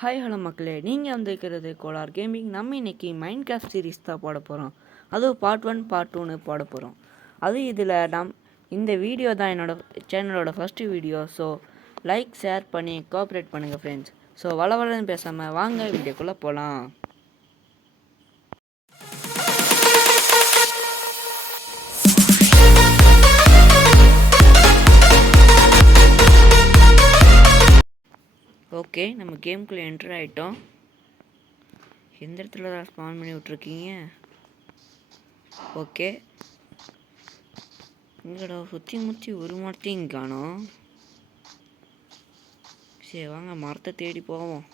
Hi hello மக்களே, நீங்கள் வந்திருக்கிறது கோலார் கேமிங். நம்ம இன்றைக்கி மைண்ட் கிராஃப்ட் சீரீஸ் தான் போட போகிறோம். அதுவும் பார்ட் 1 பார்ட் 2ன்னு போட போகிறோம். இதில் இந்த வீடியோ தான் என்னோடய சேனலோட first video. So like share பண்ணி கோஆப்ரேட் பண்ணுங்கள் ஃப்ரெண்ட்ஸ். ஸோ வளவலன்னு பேசாமல் வாங்க வீடியோக்குள்ளே போகலாம். ஓகே, நம்ம கேமுக்குள்ளே என்ட்ரு ஆகிட்டோம். எந்த இடத்துல தான் ஸ்பான் பண்ணி விட்ருக்கீங்க? ஓகே, இங்கடா சுற்றி முற்றி ஒரு மரத்தையும் காணோம். சரி வாங்க மரத்தை தேடி போவோம்.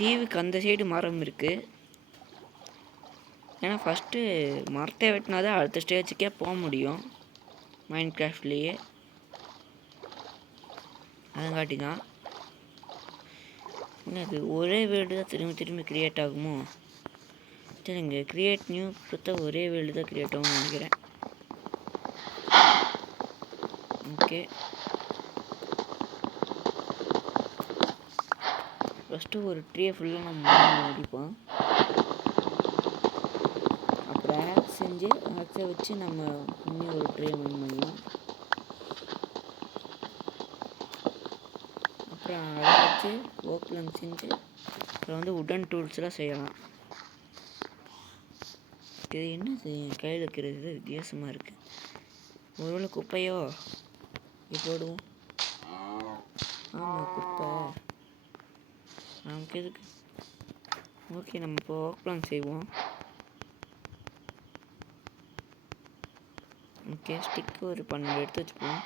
தீவுக்கு அந்த சைடு மரம் இருக்குது. ஏன்னா ஃபஸ்ட்டு மரத்தை வெட்டினா தான் அடுத்த ஸ்டேஜுக்கே போக முடியும் மைண்ட் கிராஃப்ட்லேயே. அதங்காட்டி தான் என்னது ஒரே வேர்ல்டு தான் திரும்பி திரும்பி க்ரியேட் ஆகுமோ? சரிங்க, க்ரியேட் நியூ கொடுத்தா ஒரே வேர்ல்டு தான் க்ரியேட் ஆகும்னு நினைக்கிறேன். ஓகே, ஃபஸ்ட்டு ஒரு ட்ரீயை ஃபுல்லாக நம்ம அடிப்போம். அப்புறம் ஆக்ஸை வச்சு நம்ம இன்னும் ஒரு ட்ரீயை மைன் பண்ணலாம். அப்புறம் அதை வச்சு ஓக்லம் செஞ்சு அப்புறம் உடன் டூல்ஸ்லாம் செய்யலாம். இது என்னது என் கையில் இருக்கிறது வித்தியாசமாக இருக்குது. ஒருவேளை குப்பையோ? இது போடுவோம். ஆமாம், குப்பை நமக்கு எதுக்கு? ஓகே, நம்ம இப்போ ஓக்லம் செய்வோம். ஓகே, ஸ்டிக்கு ஒரு 12 எடுத்து வச்சுப்போம்.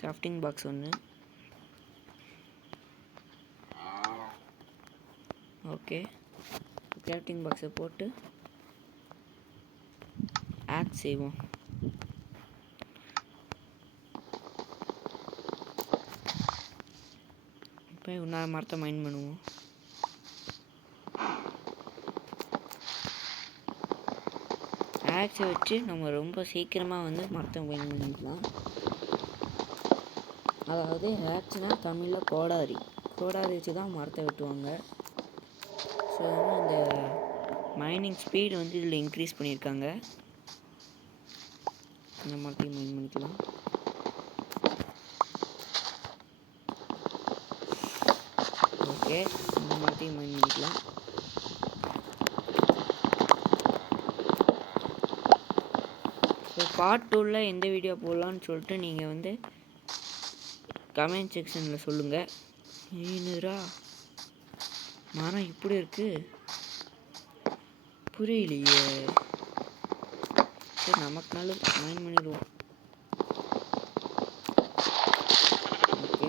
கிராஃப்டிங் பாக்ஸ் ஒன்று. ஓகே, கிராஃப்டிங் பாக்ஸை போட்டு ஆக்ஸ் செய்வோம். இப்போ இன்னொரு மரத்தை மைன் பண்ணுவோம். ஆக்ஸை வச்சு நம்ம ரொம்ப சீக்கிரமாக மரத்தை மைன் பண்ணிக்கலாம். அதாவது ஆக்ஸ்னால் தமிழில் கோடாரி வச்சு தான் மரத்தை வெட்டுவாங்க. ஸோ அந்த மைனிங் ஸ்பீடு இதில் இன்க்ரீஸ் பண்ணியிருக்காங்க. இந்த மரத்தையும் மைன் பண்ணிக்கலாம். ஓகே, இந்த மரத்தையும் மைன் பண்ணிக்கலாம். ஸோ பார்ட் 2ல் எந்த வீடியோ போடலான்னு சொல்லிட்டு நீங்கள் கமெண்ட் செக்ஷனில் சொல்லுங்கள். ஏனுரா மரம் இப்படி இருக்குது, புரியலையே. சரி, நமக்கு நல்லது, மைன் பண்ணிடுவோம். ஓகே,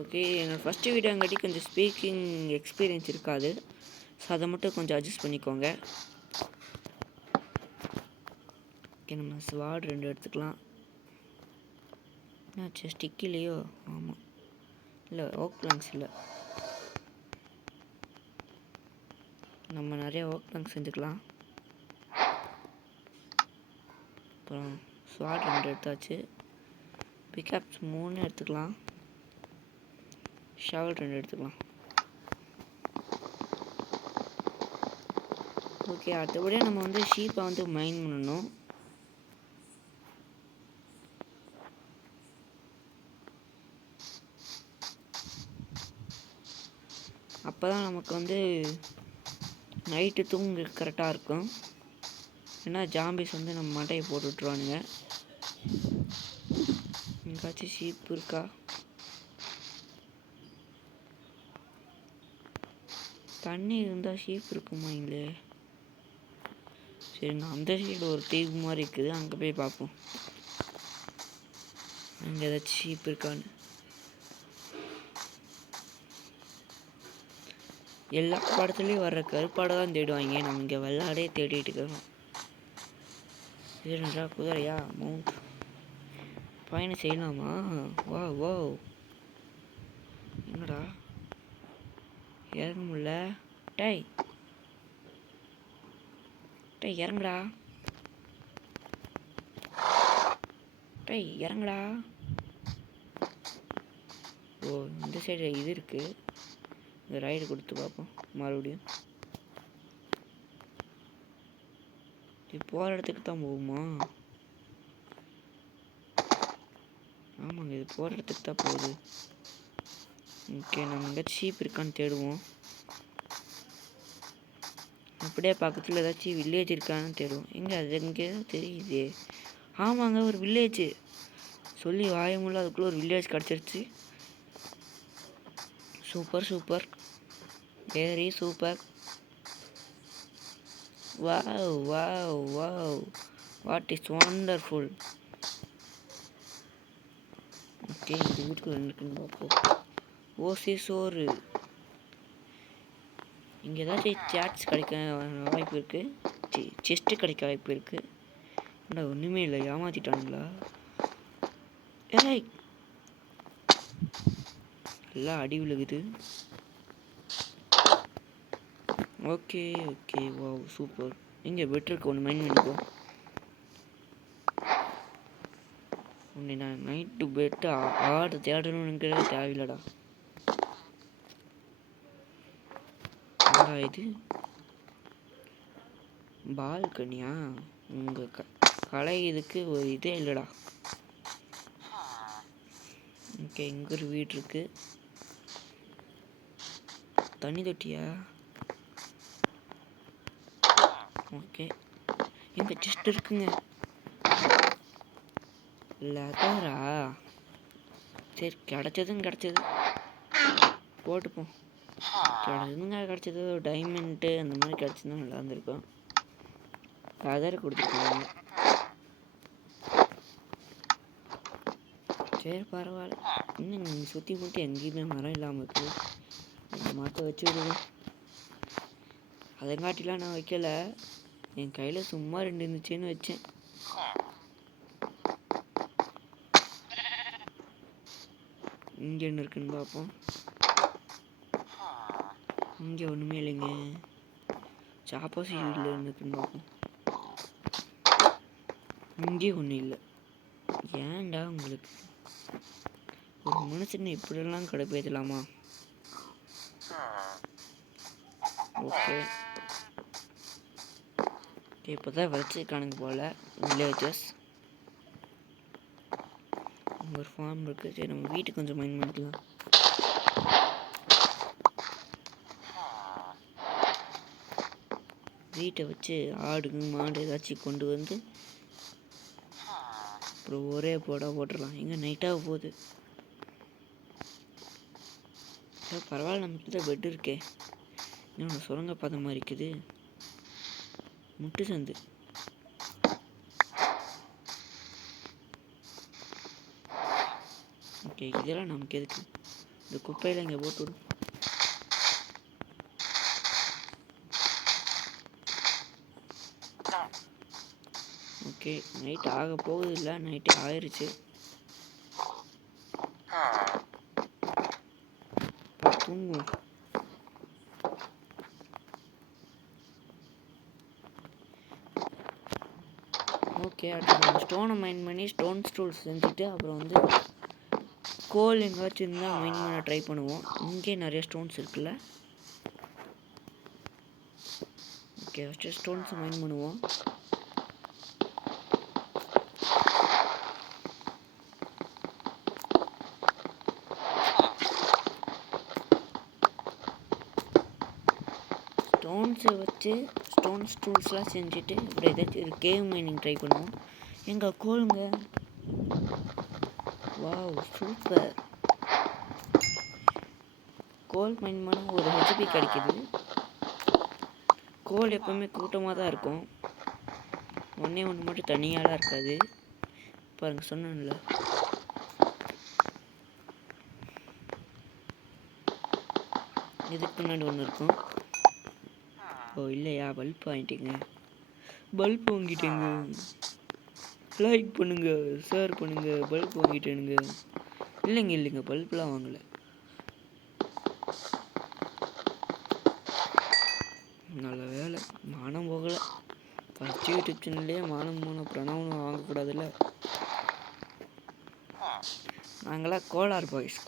ஓகே, என்னோடய ஃபஸ்ட்டு வீடியோங்காட்டி கொஞ்சம் ஸ்பீக்கிங் எக்ஸ்பீரியன்ஸ் இருக்காது. ஸோ அதை மட்டும் கொஞ்சம் அட்ஜஸ்ட் பண்ணிக்கோங்க. ஓகே, நம்ம ஸ்வாட் 2 எடுத்துக்கலாம். என்னாச்சு, ஸ்டிக் இல்லையோ? ஆமாம், இல்லை ஓக் பிளாங்க்ஸ் இல்லை. நம்ம நிறைய ஓக் பிளாங்க்ஸ் செஞ்சுக்கலாம். அப்புறம் ஸ்வாட் 2 எடுத்தாச்சு. பிக்கப்ஸ் 3 எடுத்துக்கலாம். ஷவல் 2 எடுத்துக்கலாம். ஓகே, அடுத்தபடியாக நம்ம ஷீப்பை மைன் பண்ணணும். அப்போ தான் நமக்கு நைட்டு தூங்க கரெக்டாக இருக்கும். ஏன்னா ஜாம்பிஸ் நம்ம மட்டையை போட்டு விட்ருவானுங்க. எங்காச்சும் ஷீப் இருக்கா? தண்ணி இருந்தால் ஷீப் இருக்குமா இங்கே? சரிங்க, அந்த சைடு ஒரு தீவு மாதிரி இருக்குது, அங்கே போய் பார்ப்போம் அங்கே ஏதாச்சும் ஷீப் இருக்கான்னு. எல்லா படத்துலேயும் வர்ற கருப்பாடை தான் தேடுவாங்க. நம்ம இங்கே வெள்ளாடே தேடிட்டு இருக்கிறோம். இதுன்றா குதிரையா? மவுண்ட் பயணம் செய்யலாமா? வா வா, என்னடா இறங்க முடியல. டேய் டேய் இறங்குடா, டேய் இறங்குடா. ஓ இந்த சைடு இது இருக்குது, இந்த ரைடு கொடுத்து பார்ப்போம் மறுபடியும். இது போகிற இடத்துக்கு தான் போகுமா? ஆமாங்க, இது போகிற இடத்துக்கு தான் போகுது. ஓகே, நம்ம எங்கேயாச்சும் ஷீப் இருக்கான்னு தேடுவோம். அப்படியே பக்கத்தில் ஏதாச்சும் வில்லேஜ் இருக்கான்னு தேடுவோம். எங்கே அது எங்கே தெரியுது? ஆமாங்க, ஒரு வில்லேஜ். சொல்லி வாயமுள்ள அதுக்குள்ளே ஒரு வில்லேஜ் கிடச்சிருச்சு. Super super, very super. Wow wow wow, what is wonderful. Okay, இந்த வீட்டுக்குள்ள இருக்குன்னு பார்ப்போம். ஓசி சோறு. இங்கே ஏதாச்சும் சேட்ஸ் கிடைக்க வாய்ப்பு இருக்குது, செஸ்ட்டு கிடைக்க வாய்ப்பு இருக்குது. ஏன்னா ஒன்றுமே இல்லை, ஏமாற்றிட்டானுங்களா? ஏய், எல்லாம் அடி விழுகுது. ஓகே ஓகே, வா சூப்பர். இங்கே பெட்ருக்கு ஒன்று மைண்ட் பண்ணிக்கோ. உன்னை நான் நைட்டு பெட்டு ஆடு தேடணுங்கிற தேவையில்லடா. இது பால்கனியா? உங்கள் கலை இதுக்கு ஒரு இதே இல்லைடா. ஓகே, இங்கே ஒரு வீடு இருக்கு. தண்ணி தொட்டியா? ஓகே, இங்கே செஸ்ட் இருக்குங்க. லெதரா? சரி, கிடச்சது போட்டுப்போம். கிடச்சது டைமண்ட்டு அந்த மாதிரி கிடச்சிருந்தா நல்லா இருந்திருக்கும். லெதர் கொடுத்துருக்காங்க. சரி பரவாயில்ல. இன்னும் நீங்கள் சுற்றி முற்றி எங்கேயுமே மரம் இல்லாமல் இருக்குது. அந்த மரத்தை வச்சு விடுவோம். அதங்காட்டிலாம் நான் வைக்கலை, என் கையில் சும்மா 2 இருந்துச்சுன்னு வச்சேன். இங்கே என்ன இருக்குன்னு பார்ப்போம். இங்கே ஒன்றுமே இல்லைங்க. சாப்பாசி இல்லை இருக்குன்னு பார்ப்போம். இங்கே ஒன்றும் இல்லை. ஏன்டா உங்களுக்கு ஒரு மனுஷனை இப்படியெல்லாம் கடுப்பேற்றலாமா? ஓகே, இப்போ தான் வச்சுருக்கானுங்க போல் வில்லேஜஸ். ஒரு ஃபார்ம் இருக்குது. சரி, நம்ம வீட்டுக்கு கொஞ்சம் மைண்ட் பண்ணிக்கலாம். வீட்டை வச்சு ஆடு மாடு ஏதாச்சும் கொண்டு வந்து அப்புறம் ஒரே போட்டுடலாம். எங்கே நைட்டாக போகுது. பரவாயில்ல, நமக்கு தான் பெட் இருக்கே. இன்னும் சுரங்க பாதை மாதிரி இருக்குது. முட்டு சந்து. ஓகே, இதெல்லாம் நமக்கு எதுக்கு? இந்த குப்பையில் இங்கே போட்டு விடும். ஓகே, நைட் ஆக போகுது இல்லை, நைட்டே ஆயிடுச்சு. தூங்குவோம். ஓகே, அடுத்து நம்ம ஸ்டோனை மைண்ட் பண்ணி ஸ்டோன் ஸ்டூல்ஸ் செஞ்சுட்டு அப்புறம் வந்து கோல் எங்கேயாச்சும் இருந்தால் மைண்ட் பண்ண ட்ரை பண்ணுவோம். இங்கே நிறைய ஸ்டோன்ஸ் இருக்குல்ல. ஓகே, ஃபஸ்ட்டு ஸ்டோன்ஸை மைண்ட் பண்ணுவோம். ஸ்டோன்ஸை வச்சு ஸ்டோன் ஸ்டூல்ஸ்லாம் செஞ்சுட்டு அப்புறம் ஏதாச்சும் ஒரு கேவ் மைனிங் ட்ரை பண்ணுவோம். எங்கள் கோலுங்க. Wow super. கோல் மைன் பண்ணால் ஒரு ஹெச்பி கிடைக்கிது. கோல் எப்போவுமே கூட்டமாக தான் இருக்கும், ஒன்றே ஒன்று மட்டும் தனியாலாம் இருக்காது. பாருங்க, சொன்னேன்ல. இதுக்கு முன்னாடி ஒன்று இருக்கும். ஓ இல்லையா, பல்ப் வாங்கிட்டீங்க. பல்ப் வாங்கிட்டேங்க. லைக் பண்ணுங்க, ஷேர் பண்ணுங்க. பல்ப் வாங்கிட்டேனுங்க. இல்லைங்க, பல்ப்லாம் வாங்கலை. நல்ல வேலை மானம் போகலை. ஃபஸ்ட்டு யூடியூப் சேனல்லே மானம் போன பிரணவனை வாங்கக்கூடாதுல்ல. நாங்களாம் கோலார் பாய்ஸ்.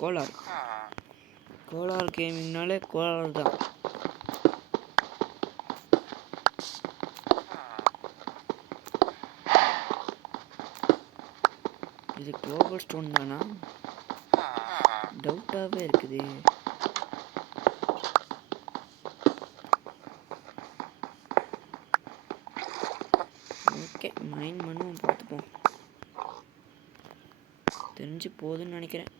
கோலார் கேமிங்னாலே கோலார் தான். இது குளோபல் ஸ்டோன் தானா? டவுட்டாகவே இருக்குது. ஓகே, மைண்ட் பண்ணுவோம், பார்த்துப்போம். தெரிஞ்சு போகுதுன்னு நினைக்கிறேன்.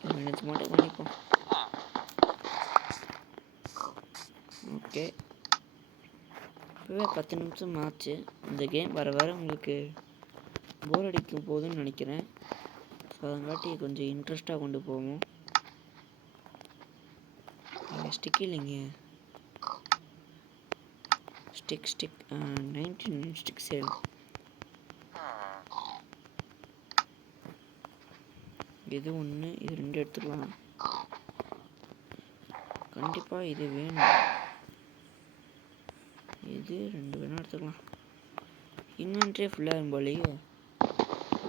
2 minutes மட்டும் பண்ணிப்போம். ஓகே, இப்போவே 10 நிமிஷம் ஆச்சு. இந்த கேம் வர வர உங்களுக்கு போர் அடிக்கும் போகுதுன்னு நினைக்கிறேன். ஸோ அதங்காட்டி கொஞ்சம் இன்ட்ரெஸ்ட்டாக கொண்டு போவோம். நீங்கள் ஸ்டிக் இல்லைங்க, ஸ்டிக் 19 ஸ்டிக் சேவ். இது 1, இது 2 எடுத்துக்கலாம். கண்டிப்பாக இது வேணும். இது 2 வேணால் எடுத்துக்கலாம். இன்வென்ட்ரியே ஃபுல்லாக போலையே.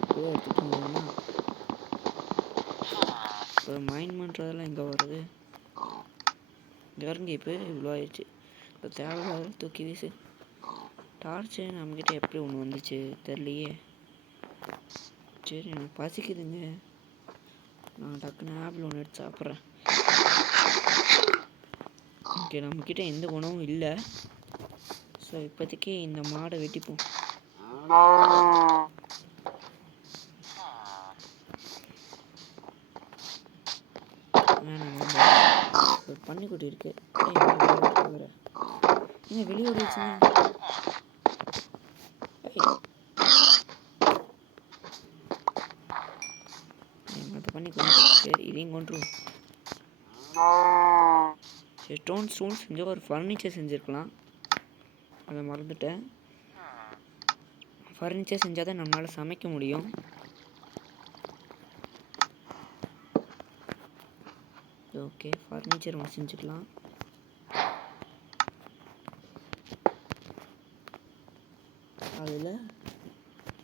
இப்போ எடுத்துகிட்டு இருந்தோம்னா இப்போ மைண்ட் பண்ணுறதெல்லாம் எங்கே வருது? இறங்கி இப்போ இவ்வளோ ஆயிடுச்சு. இப்போ தேவையில்லாத தூக்கி வீசு. டார்ச்சு நம்மக்கிட்ட எப்படி ஒன்று வந்துச்சு தெரியலையே. சரி, எனக்கு பசிக்குதுங்க. நான் டக்குன்னு ஆப்பிள் ஒன்று எடுத்து சாப்பிட்றேன். ஓகே, நம்மக்கிட்ட எந்த உணவும் இல்லை. ஸோ இப்போதைக்கு இந்த மாடை வெட்டிப்போம். ஒரு பன்னிக்குட்டி இருக்கு. வெளியே ஓடிச்சுங்க. பன்னிக்குட்டி சரி, இதையும் கொண்டுருவோம். சரி, ஸ்டோன் செஞ்சு ஒரு ஃபர்னிச்சர் செஞ்சுருக்கலாம். அதை மறந்துட்டேன். ஃபர்னிச்சர் செஞ்சால் தான் நம்மளால் சமைக்க முடியும். ஓகே, ஃபர்னிச்சர் ஒன்று செஞ்சுக்கலாம். அதில்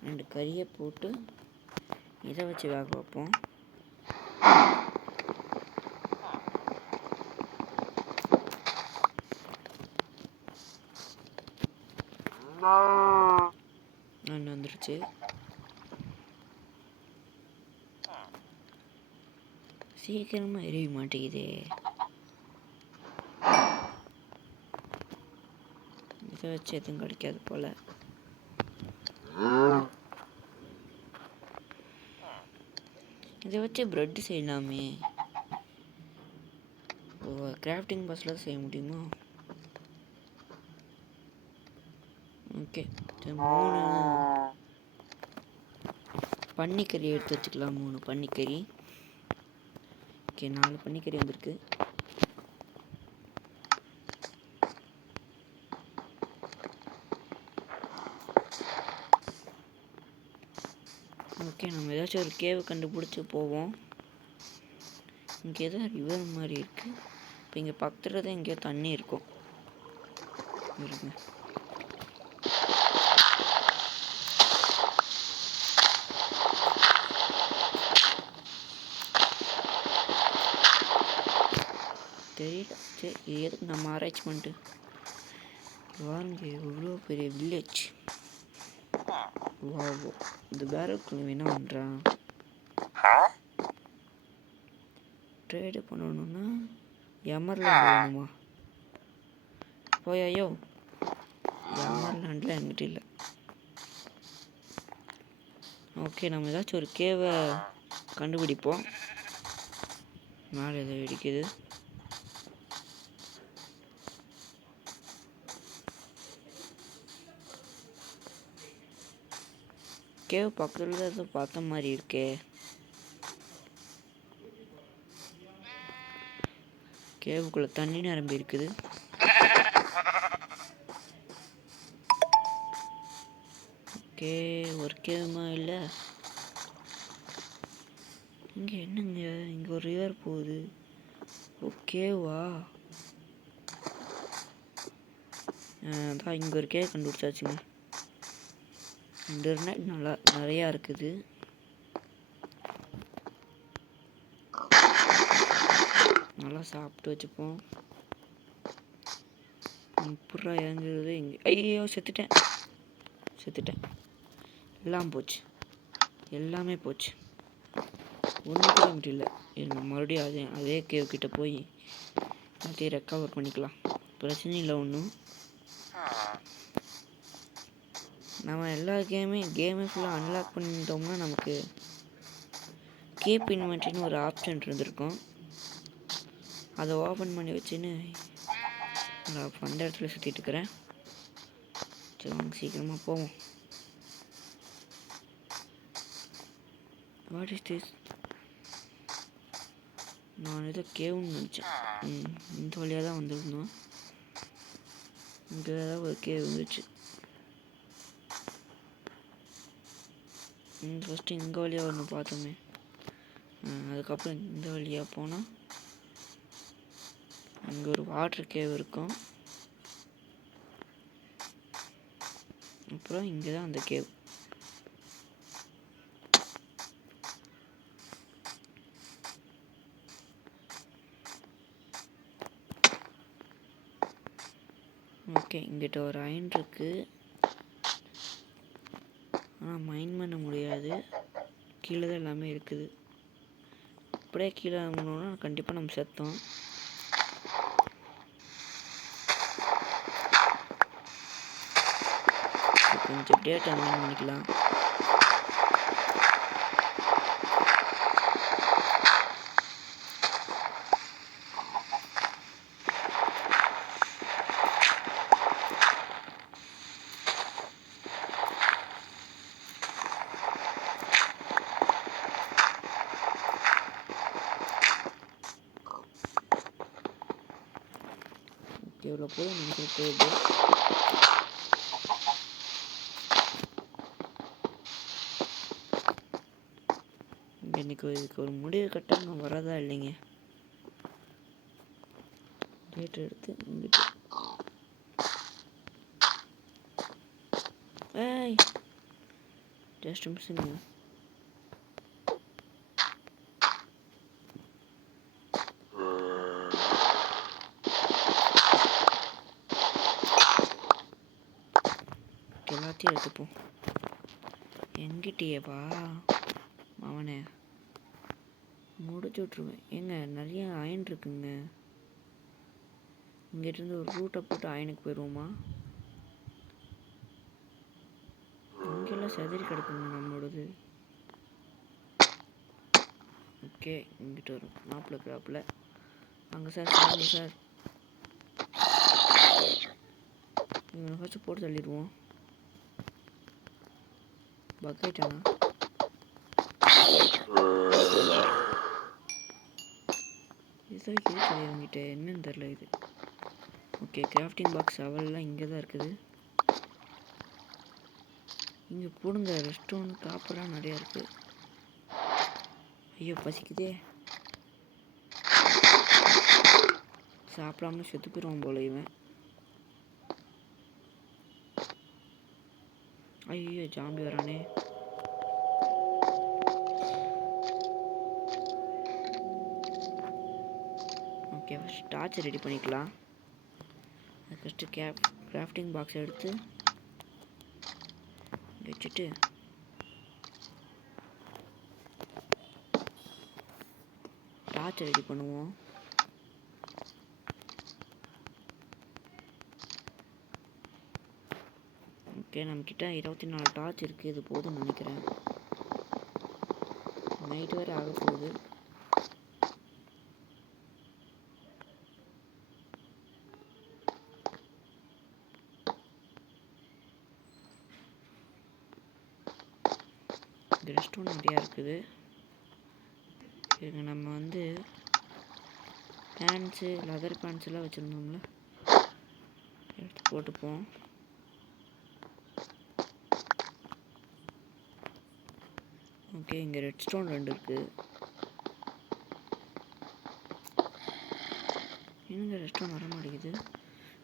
2 கறியை போட்டு இதை வச்சு வேக வைப்போம். வந்துருச்சு. சீக்கிரமா எரிய மாட்டேங்குது. இதை வச்சு எதுவும் கிடைக்காது போல. இதை வச்சு பிரெட் செய்யலாமே. கிராஃப்டிங் பாக்ஸில் செய்ய முடியுமா? ஓகே, 3 பன்னிக்கறி எடுத்து வச்சுக்கலாம். 3 பன்னிக்கறி. ஓகே, 4 பன்னிக்கறி வந்திருக்கு. ஓகே, நம்ம ஏதாச்சும் ஒரு கேவ் கண்டுபிடிச்சி போவோம். இங்கே ஏதோ ரிவர் மாதிரி இருக்குது. இப்போ இங்கே பக்கத்தில் தான் எங்கேயோ தண்ணி இருக்கும். இருங்க, தெரியல. சரி, எதுக்கு நம்ம ஆராய்ச்சி பண்ணிட்டு வாங்க. எவ்வளோ பெரிய வில்லேஜ். வாவோ, இந்த பேரக்குள்ள என்ன பண்ணுறான்? ட்ரேடு பண்ணணுன்னா எமர்லாண்ட் வேணுமா? போயோ, எமர்லாண்டில் என்கிட்ட இல்லை. ஓகே, நம்ம ஏதாச்சும் ஒரு கேவை கண்டுபிடிப்போம். மேலே எதை வெடிக்குது. கேவ் பக்கத்தில் தான் ஏதோ பார்த்த மாதிரி இருக்கே. கேவுக்குள்ளே தண்ணி நிரம்பி இருக்குது. ஓகே, ஒரு கேவுமா இல்லை. இங்கே என்னங்க, இங்கே ஒரு ரிவர் போகுது. ஓகேவா? அதான் இங்கே ஒரு கேக் கண்டுபிடிச்சாச்சுங்க. இன்டர்நெட் நிறையா இருக்குது. நல்லா சாப்பிட்டு வச்சுப்போம். புறா இறங்குறது இங்கே. ஐயோ செத்துட்டேன். எல்லாம் போச்சு, எல்லாமே போச்சு. ஒன்றும் கூட முடியல. மறுபடியும் அதே கேவ் கிட்ட போய் எல்லாத்தையும் ரெக்கவர் பண்ணிக்கலாம். பிரச்சனை இல்லை ஒன்றும். நம்ம எல்லா கேமே ஃபுல்லாக அன்லாக் பண்ணிட்டோம்னா நமக்கு கீப் இன்வென்ட்ரின்னு ஒரு ஆப்ஷன் இருந்திருக்கும். அதை ஓப்பன் பண்ணி வச்சுன்னு நான் அந்த இடத்துல சுற்றிட்டு இருக்கிறேன். சரி வாங்க சீக்கிரமாக போவோம். What is this? நான் ஏதோ கேவுன்னு நினச்சேன். இந்த வழியாக தான் வந்துருந்தோம். இங்கே ஏதாவது ஒரு கேவ் இருந்துச்சு. ஃபஸ்ட்டு இங்கே வழியாக ஒன்று பார்த்தோமே. அதுக்கப்புறம் இந்த வழியாக போனால் இங்கே ஒரு வாட்டர் கேவ் இருக்கும். அப்புறம் இங்கே தான் அந்த கேவ். ஓகே, இங்கிட்ட ஒரு அயன் இருக்குது. ஆனால் மைன் பண்ண முடியாது. கீழே தான் எல்லாமே இருக்குது. அப்படியே கீழே இறங்கணுன்னா கண்டிப்பாக நம்ம செத்தோம். கொஞ்சம் டேட்டா மைன் பண்ணிக்கலாம். இவ்வளோ போய் நமக்கு போகுது. எனக்கு இதுக்கு ஒரு முடிவு கட்டாமல் வரதா இல்லைங்க. டேட் எடுத்து இங்கிட்டு ஜஸ்ட் மிஸ்ஸிங்க. எல்லாத்தையும் எடுத்துப்போம். எங்கிட்டேவா அவனை முடிச்சு விட்ருவேன். ஏங்க நிறைய அயன் இருக்குங்க. இங்கிட்டிருந்து ஒரு ரூட்டை போட்டு அயனுக்கு போயிடுவோமா? இங்கெல்லாம் செதறி கிடக்குங்க நம்மளோடது. ஓகே, இங்கிட்ட வரும் மாப்பிள்ள கிராப்பில். அங்கே சார் சார் சார் இவனை ஃபஸ்ட்டு போட்டு தள்ளிடுவோம். பக்கெட்டானா இதுதான் இருக்குது என்கிட்ட. என்னன்னு தெரில இது. ஓகே, கிராஃப்டிங் பாக்ஸ் அவெல்லாம் இங்கே தான் இருக்குது. இங்கே போடுங்க. ரெஸ்டாரண்ட் காப்பெல்லாம் நிறையா இருக்குது. ஐயோ பசிக்குதே. சாப்பிடாம செத்து போயிடுவான் போல இவன். ஐயோ ஜாம்பி வரானே. ஓகே, ஃபஸ்ட் டார்ச் ரெடி பண்ணிக்கலாம். ஃபஸ்ட்டு கிராஃப்டிங் பாக்ஸ் எடுத்து வச்சுட்டு டார்ச் ரெடி பண்ணுவோம். ஓகே, நம்மக்கிட்ட 24 டார்ச் இருக்குது. இது போதும்னு நினைக்கிறேன். நைட்டு வேறு ஆக போகுது. ரெஸ்ட்டும் நிறையா இருக்குது. இதுங்க நம்ம வந்து பேண்ட்ஸு லெதர் பேண்ட்ஸ்லாம் வச்சுருந்தோம்ல, எடுத்து போட்டுப்போம். ஓகே, இங்கே ரெட் ஸ்டோன் 2 இருக்குது. என்னங்க ரெட் ஸ்டோன் வர மாட்டேங்குது.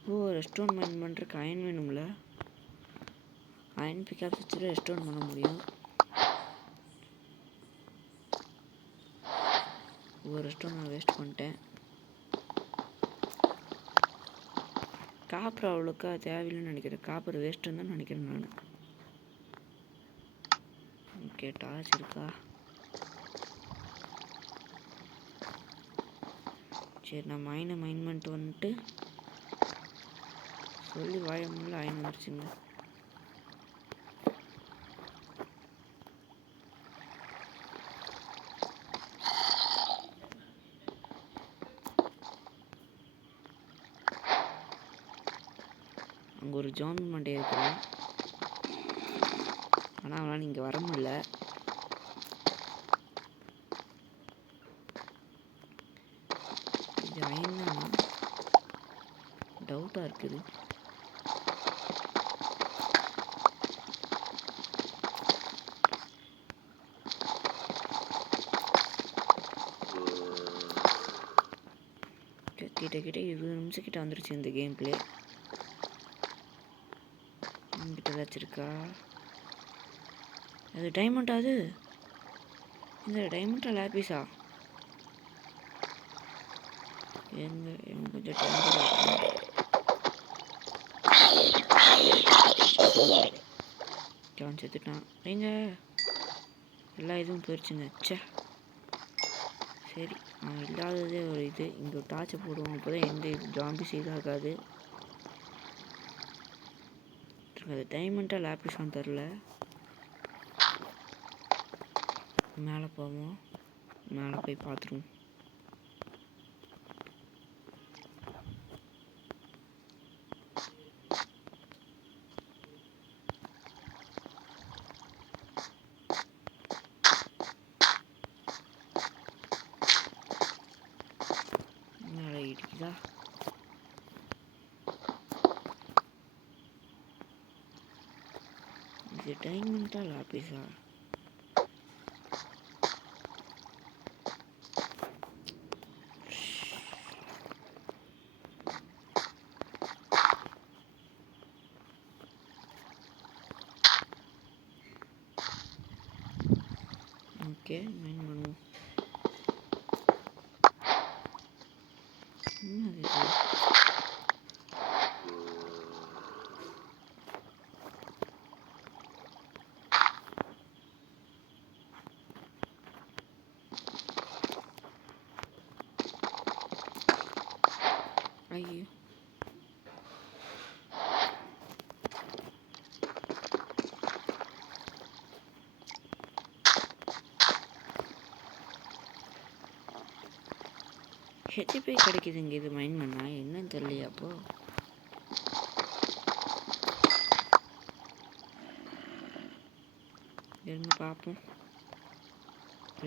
ஓ ரெஸ்டோன் மைன் பண்ணுறதுக்கு அயன் வேணும்ல. அயன் பிக்காப் வச்சு ரெஸ்டோன் பண்ண முடியும். ஒரு ரெஸ்டோன் நான் வேஸ்ட் பண்ணிட்டேன். காப்பர் அவ்வளோக்கா தேவையில்லைன்னு நினைக்கிறேன். காப்பர் வேஸ்ட்டுன்னு தான் நினைக்கிறேன் நான். ஓகே டார்ச் இருக்கா? சரி நான் மைன் பண்ணிட்டு வந்துட்டு சொல்லி வாய முடியல அயன் வந்துருச்சுங்க. அங்கே ஒரு ஜாம்பி மண்டே இருக்கிறேன். ஆனால் அவனால் இங்கே வர முடியல. இது அயன்னா டவுட்டாக இருக்குது. கிட்ட 20 நிமிஷம் கிட்ட வந்துருச்சு இந்த கேம் பிளே. கிட்ட ஏதாச்சும் இருக்கா? அது டைமண்டா? அது இந்த டைமண்டா லேபிஸா? எங்க கொஞ்சம் டைம் செத்துட்டான். எங்க எல்லா இதுவும் போயிடுச்சுங்க. ச்சே சரி இல்லாததே ஒரு இது. இங்கே ஒரு டார்ச்சை போடுவோம். அப்போ தான் எந்த ஜாம்பிஸ் இதாகாது. அது டைமண்டாக லேபிஸான்னு தெரில. மேலே போவோம். மேலே போய் பார்த்துருவோம். மேலே இடிக்குதா? இது டைமண்டா லேபிஸா? ஓகே மைன் பண்ணுவோம். ஐயோ ஹெச்பி கிடைக்குதுங்க இது மைன் பண்ணா. என்னன்னு தெரியலையா? அப்போ இருங்க பார்ப்போம்.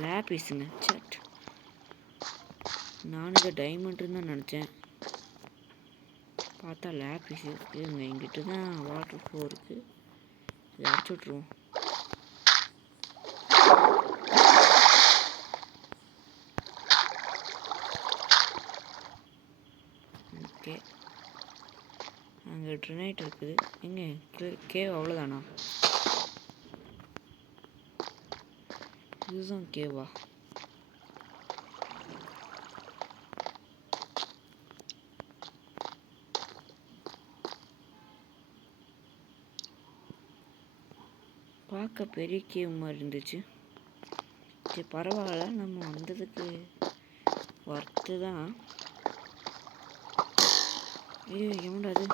லேபிஸுங்க. சட் நான் இதை டைமண்ட்னு தான் நினச்சேன். பார்த்தா லேபிஸு. இருங்க எங்கிட்ட தான் வாட்டர் ஃப்ளோ இருக்குது. இதை அடிச்சு விட்ருவோம். ஓகே அங்கே ட்ரினைட் இருக்குது. எங்கே கேவ் அவ்வளோதானா? இதுதான் கேவா? பார்க்க பெரிய கேவ் மாதிரி இருந்துச்சு. சரி பரவாயில்ல, நம்ம வந்ததுக்கு ஒர்த்து தான். ஐயோ எவன்டா அது?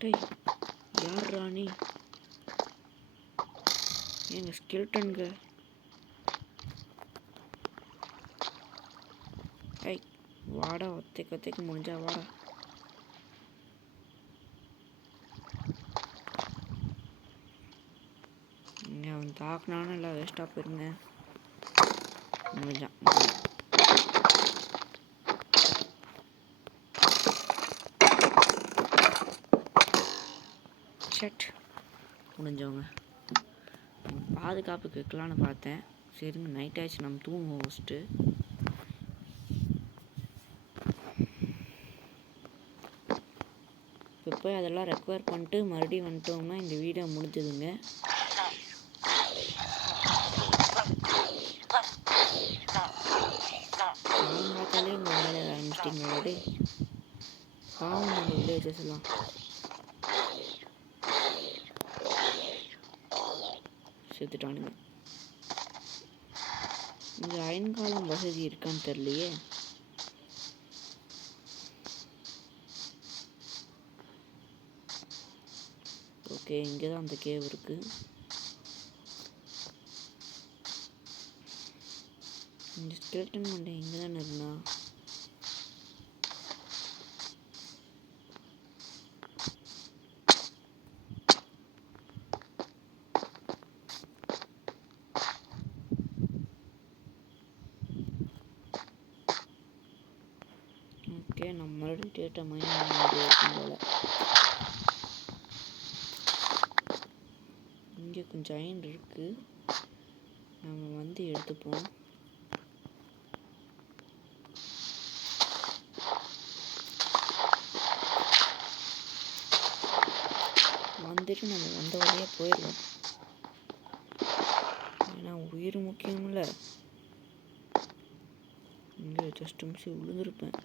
டேய் யார் ராணி? எங்க ஸ்கெல்டனுங்க. ஐய் வாடா, ஒத்தைக்கு முடிஞ்சா வாடா. அவன் தாக்குனாலும் எல்லாம் வேஸ்ட்டாக போயிருங்க. முடிஞ்சான். ஷட் முடிஞ்சவங்க. பாதுகாப்புக்கு வைக்கலான்னு பார்த்தேன். சரிங்க நைட் ஆயிடுச்சு, நம்ம தூங்குவோம் ஃபஸ்ட்டு. இப்போ போய் அதெல்லாம் ரெக்கவர் பண்ணிட்டு மறுபடியும் வந்துட்டோம்னா இந்த வீடியோ முடிஞ்சதுங்க. பார்த்தாலே உங்கள் வேலையை ஆரம்பிச்சிட்டிங்களே. பாவம் நம்ம வில்லேஜஸ் எல்லாம் செத்துட்டானுங்க. இங்கே அயன் காலம் வசதி இருக்கான்னு தெரியலையே. ஓகே, இங்கே தான் அந்த கேவ் இருக்குது. இந்த ஸ்கெல்டன் மண்டை இங்கே தானே இருந்தா. ஓகே, நம்ம மறுபடியும் டேட்டா மைண்ட் போல. இங்கே கொஞ்சம் அயன் இருக்குது, நம்ம வந்து எடுத்துப்போம். வந்துட்டு நம்ம வந்த வழியாக போயிடலாம். ஏன்னா உயிர் முக்கியம் இல்லை. இங்கே ஜஸ்ட் மிஸ் விழுந்திருப்பேன்.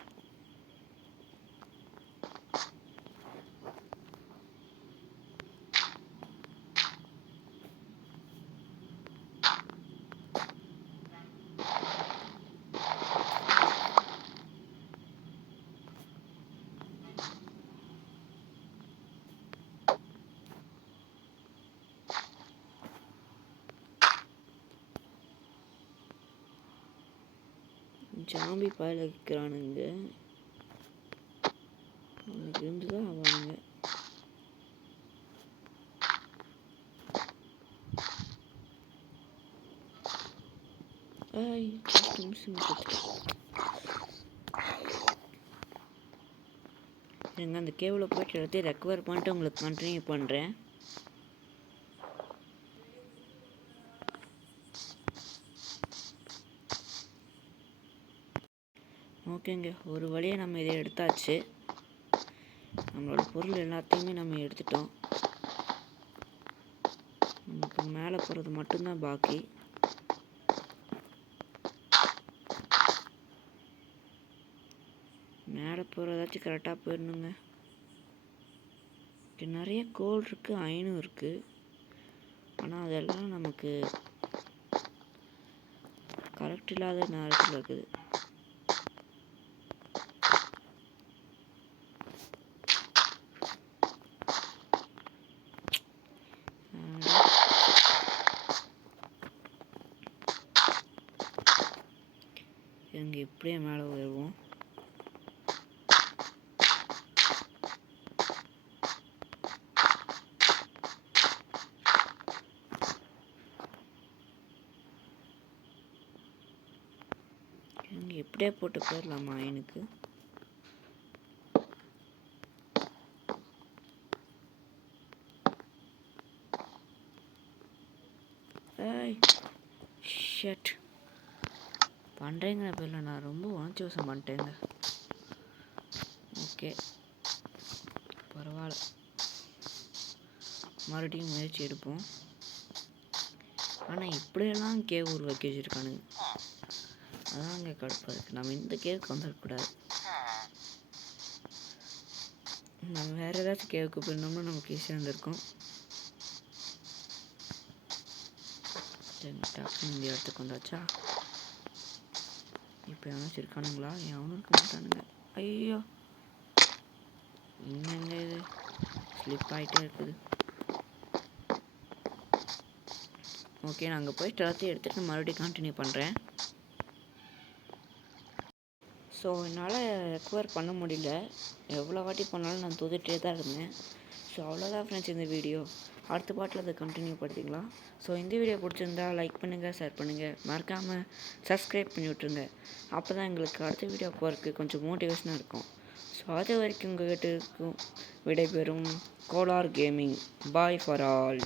ஜாம்பி பாயில் வைக்கிறானுங்க, அவனுக்கு இருந்து தான் ஆவானுங்க. அந்த கேபிளை போயிட்டு எல்லாத்தையும் ரெக்கவர் பண்ணிட்டு உங்களுக்கு கண்டினியூ பண்ணுறேன். ஓகேங்க, ஒரு வழியாக நம்ம இதை எடுத்தாச்சு. நம்மளோட பொருள் எல்லாத்தையுமே நம்ம எடுத்துட்டோம். நமக்கு மேலே போகிறது மட்டும்தான் பாக்கி. மேலே போகிறதாச்சும் கரெக்டாக போயிடணுங்க. நிறைய கோல் இருக்குது, அயனும் இருக்குது. ஆனால் அதெல்லாம் நமக்கு கரெக்ட் இல்லாத நேரத்தில் இருக்குது. இங்கே இப்படியே மேலே வருவோம். இங்கே எப்படியே போட்டு போயிடலாமா எனக்கு? ஷட் பண்ணுறேங்கிற பேரில் நான் ரொம்ப உணர்ச்சி வசம் பண்ணிட்டேங்க. ஓகே, பரவாயில்ல, மறுபடியும் முயற்சி எடுப்போம். ஆனால் இப்படியெல்லாம் கேவ் உருவாக்கி வச்சுருக்கானுங்க, அதான் அங்கே கடுப்பாக இருக்குது. நம்ம இந்த கேவுக்கு வந்துடக்கூடாது. நம்ம வேறு ஏதாச்சும் கேவுக்கு போயிருந்தோம்னா நமக்கு ஈஸியாக இருந்திருக்கும். டக்குன்னு இந்த இடத்துக்கு வந்தாச்சா? இப்போ எவனாச்சும் இருக்கானுங்களா? எவனும் இருக்க மாட்டானுங்க. ஐயோ, என்னங்க இது ஸ்லிப் ஆகிட்டே இருக்குது. ஓகே, நான் அங்கே போயிட்டு எல்லாத்தையும் எடுத்துகிட்டு மறுபடியும் கண்டினியூ பண்ணுறேன். ஸோ என்னால் ரெக்கவர் பண்ண முடியல. எவ்வளோ வாட்டி பண்ணாலும் நான் தூக்கிட்டே தான் இருந்தேன். ஸோ அவ்வளோதான் ஃப்ரெண்ட்ஸ் இந்த வீடியோ. அடுத்த பாட்டில் அதை கண்டினியூ பண்ணிக்கலாம். ஸோ இந்த வீடியோ பிடிச்சிருந்தா லைக் பண்ணுங்கள், ஷேர் பண்ணுங்கள், மறக்காமல் சப்ஸ்கிரைப் பண்ணி விட்ருங்க. அப்போ தான் எங்களுக்கு அடுத்த வீடியோ போகிறதுக்கு கொஞ்சம் மோட்டிவேஷனாக இருக்கும். ஸோ அது வரைக்கும் உங்கள் வீட்டுக்கும் விடைபெறும் Kolar gaming. Bye for all.